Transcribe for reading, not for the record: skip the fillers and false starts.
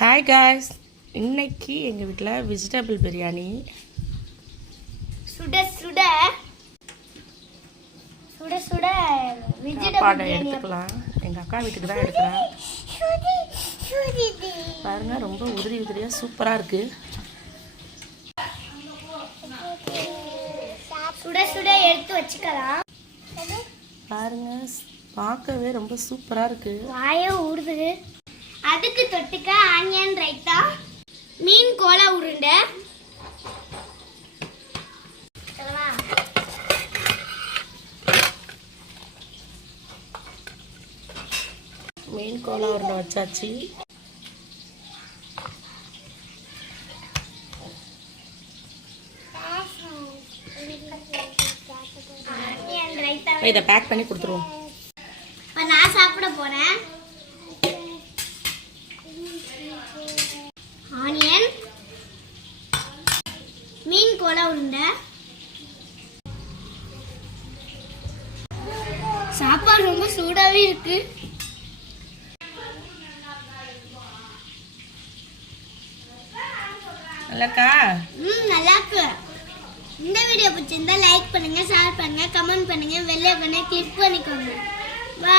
Hi guys, இன்னைக்கு எங்கள் வீட்டில் வெஜிடபிள் பிரியாணி. சுட சுட சுட சுட சாப்பாடை எடுத்துக்கலாம். எங்கள் அக்கா வீட்டுக்கு தான் எடுக்கிறேன். பாருங்க, ரொம்ப உதிரி உதிரியாக சூப்பராக இருக்குது. சுட சுட எடுத்து வச்சுக்கலாம். பாருங்க, பார்க்கவே ரொம்ப சூப்பராக இருக்குது. வாய ஊறுது. அதுக்கு தொட்டுக்க ஆனியன் ரைத்தா, மீன் கோலா உருண்டை, மீன் கோலா உருண்டை வச்சாச்சு. இதை பேக் பண்ணி கொடுத்துருவோம். இப்போ நான் சாப்பிட போறேன். ஆனியன், மீன் கோலா உருண்டை, சாப்பாடு ரொம்ப சூடாவே இருக்கு. நல்லாக்கா? நல்லா இருக்கு. இந்த வீடியோ பிடிச்சிருந்தா லைக் பண்ணுங்க, ஷேர் பண்ணுங்க, கமெண்ட் பண்ணுங்க, பெல் ஐகானை கிளிக் பண்ணிக்கோங்க. பை.